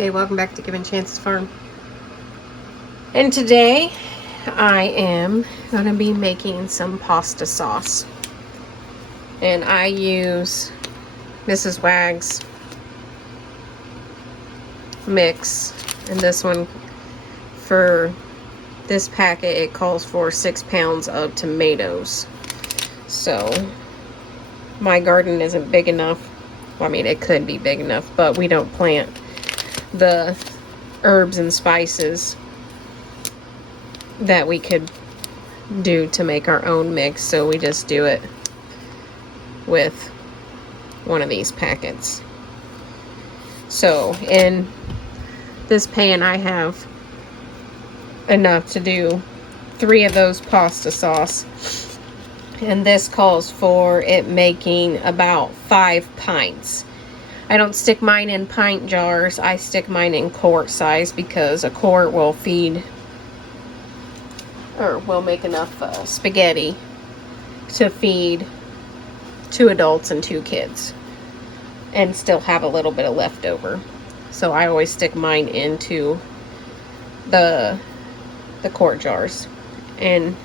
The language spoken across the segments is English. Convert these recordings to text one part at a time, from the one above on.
Hey, welcome back to Given Chances Farm. And today I am going to be making some pasta sauce. And I use Mrs. Wag's mix. And this one, for this packet, it calls for 6 pounds of tomatoes. So my garden isn't big enough. Well, I mean, it could be big enough, but we don't plant the herbs and spices that we could do to make our own mix, so we just do it with one of these packets. So in this pan I have enough to do 3 of those pasta sauce, and this calls for it making about 5 pints. I don't stick mine in pint jars. I stick mine in quart size because a quart will feed, or will make enough spaghetti to feed 2 adults and 2 kids and still have a little bit of leftover. So I always stick mine into the quart jars, and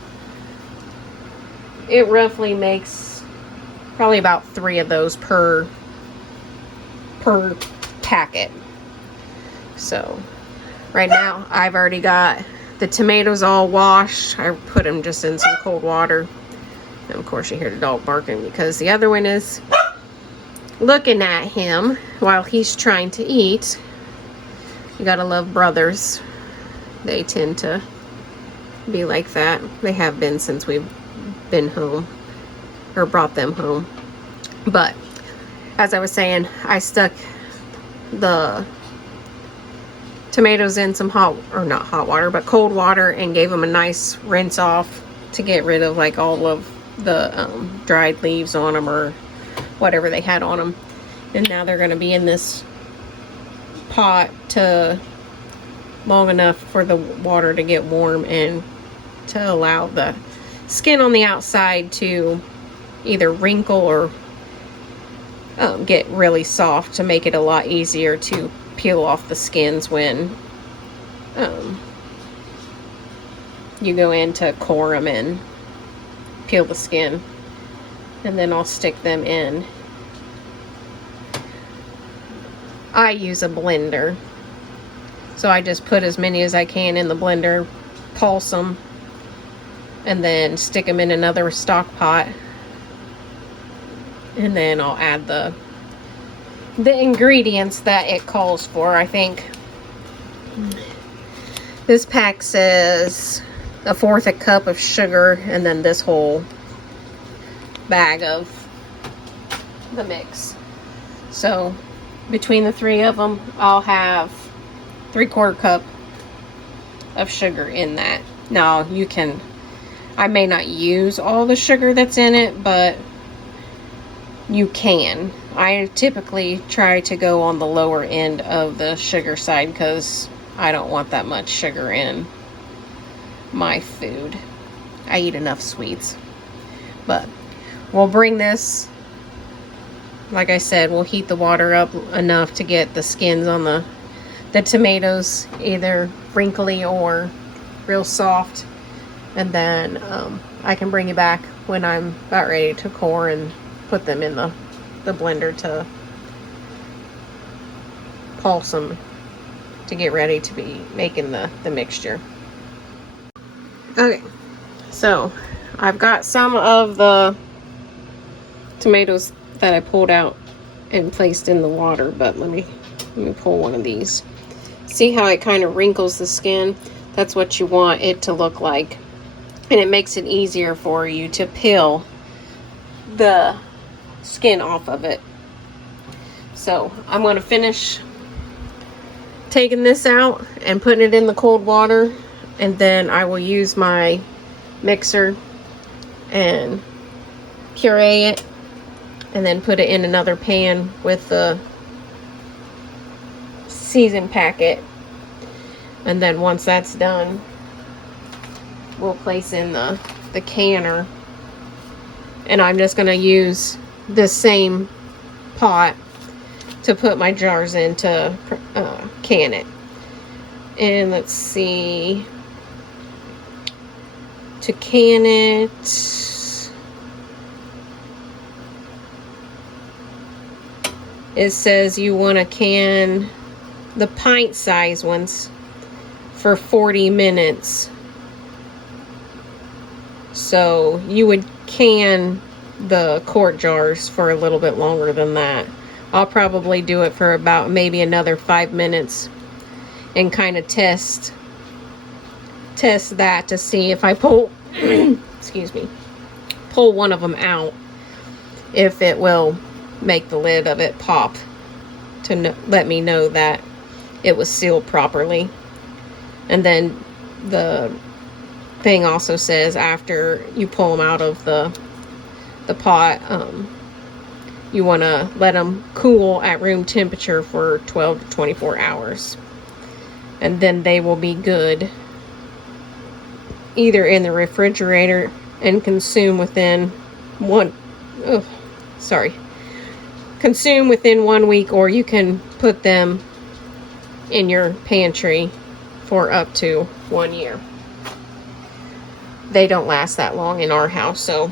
it roughly makes probably about 3 of those per packet. So right now I've already got the tomatoes all washed. I put them just in some cold water, and of course you hear the dog barking because the other one is looking at him while he's trying to eat. You gotta love brothers. They tend to be like that. They have been since we've been home, or brought them home. But as I was saying, I stuck the tomatoes in some not hot water, but cold water, and gave them a nice rinse off to get rid of like all of the dried leaves on them or whatever they had on them. And now they're going to be in this pot to long enough for the water to get warm and to allow the skin on the outside to either wrinkle or get really soft, to make it a lot easier to peel off the skins when you go in to core them and peel the skin. And then I'll stick them in. I use a blender, so I just put as many as I can in the blender, pulse them, and then stick them in another stock pot. And then I'll add the ingredients that it calls for. I think this pack says 1/4 cup of sugar, and then this whole bag of the mix. So between the 3 of them, I'll have 3/4 cup of sugar in that. Now I may not use all the sugar that's in it, but you can. I typically try to go on the lower end of the sugar side because I don't want that much sugar in my food. I eat enough sweets. But we'll bring this, like I said, we'll heat the water up enough to get the skins on the tomatoes either wrinkly or real soft. And then I can bring you back when I'm about ready to core and put them in the blender to pulse them to get ready to be making the mixture. Okay, so I've got some of the tomatoes that I pulled out and placed in the water, but let me pull one of these. See how it kind of wrinkles the skin? That's what you want it to look like, and it makes it easier for you to peel the skin off of it. So I'm going to finish taking this out and putting it in the cold water, and then I will use my mixer and puree it, and then put it in another pan with the seasoned packet. And then once that's done, we'll place in the canner, and I'm just going to use this same pot to put my jars in to can it. And let's see, to can it, it says you want to can the pint size ones for 40 minutes. So you would can the quart jars for a little bit longer than that. I'll probably do it for about maybe another 5 minutes and kind of test that to see if I pull excuse me, pull one of them out, if it will make the lid of it pop to let me know that it was sealed properly. And then the thing also says after you pull them out of the pot, you want to let them cool at room temperature for 12 to 24 hours. And then they will be good either in the refrigerator and consume within consume within 1 week, or you can put them in your pantry for up to 1 year. They don't last that long in our house, so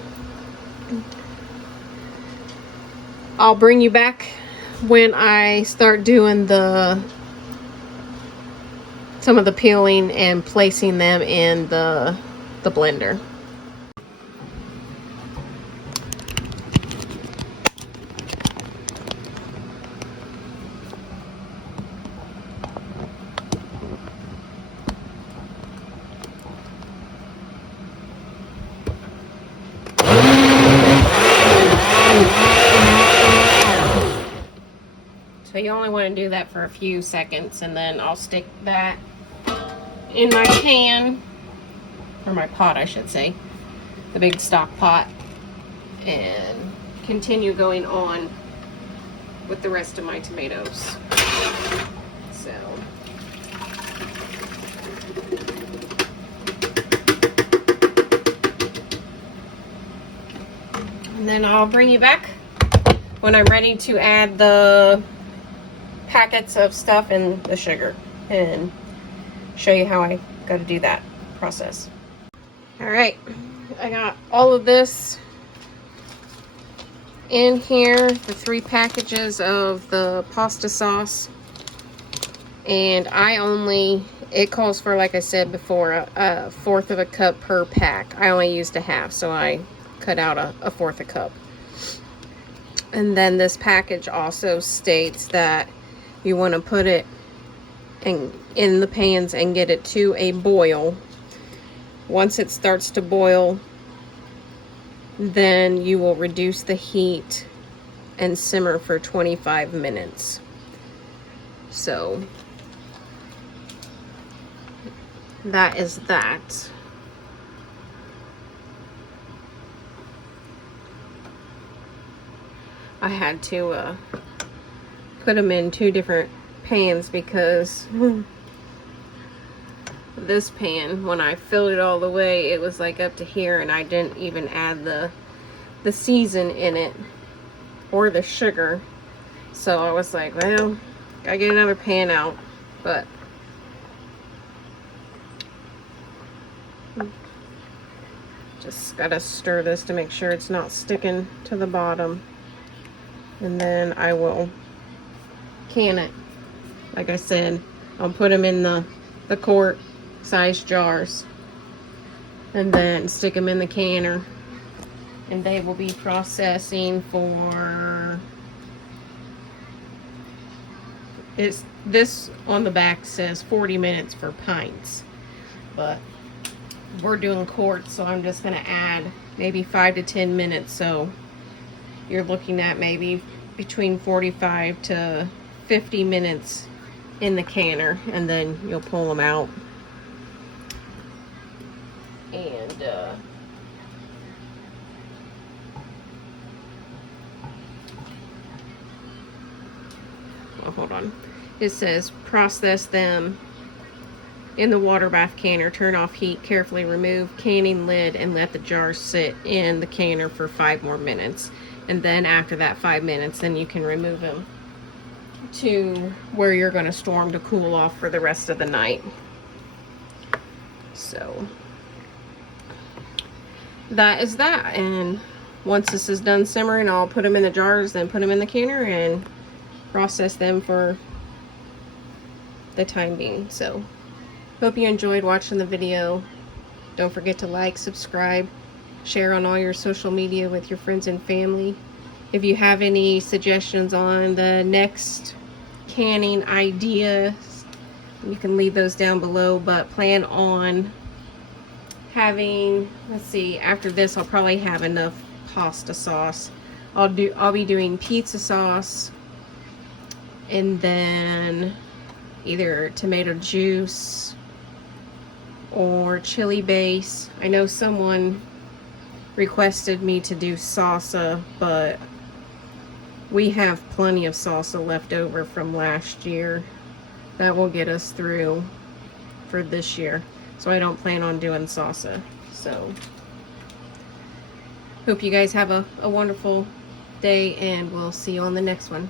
I'll bring you back when I start doing some of the peeling and placing them in the blender. So you only want to do that for a few seconds, and then I'll stick that in my can, or my pot I should say, the big stock pot, and continue going on with the rest of my tomatoes. So and then I'll bring you back when I'm ready to add the packets of stuff and the sugar and show you how I got to do that process. All right, I got all of this in here, the 3 packages of the pasta sauce, and it calls for, like I said before, a 1/4 of a cup per pack. I only used a half, so I cut out a 1/4 a cup. And then this package also states that you want to put it in the pans and get it to a boil. Once it starts to boil, then you will reduce the heat and simmer for 25 minutes. So that is that. I had to put them in 2 different pans because this pan, when I filled it all the way, it was like up to here, and I didn't even add the season in it or the sugar. So I was like, well, gotta get another pan out. But just gotta stir this to make sure it's not sticking to the bottom. And then I will can it. Like I said, I'll put them in the quart size jars and then stick them in the canner, and they will be processing for, this on the back says 40 minutes for pints, but we're doing quarts, so I'm just going to add maybe 5 to 10 minutes, so you're looking at maybe between 45 to 50 minutes in the canner, and then you'll pull them out. And well, hold on. It says process them in the water bath canner, turn off heat, carefully remove canning lid, and let the jar sit in the canner for 5 more minutes. And then after that 5 minutes, then you can remove them to where you're going to store them to cool off for the rest of the night. So that is that. And once this is done simmering, I'll put them in the jars, then put them in the canner and process them for the time being. So hope you enjoyed watching the video. Don't forget to like, subscribe, share on all your social media with your friends and family. If you have any suggestions on the next canning ideas, you can leave those down below, but plan on having, let's see, after this I'll probably have enough pasta sauce. I'll be doing pizza sauce, and then either tomato juice or chili base. I know someone requested me to do salsa, but we have plenty of salsa left over from last year. That will get us through for this year. So I don't plan on doing salsa. So hope you guys have a wonderful day, and we'll see you on the next one.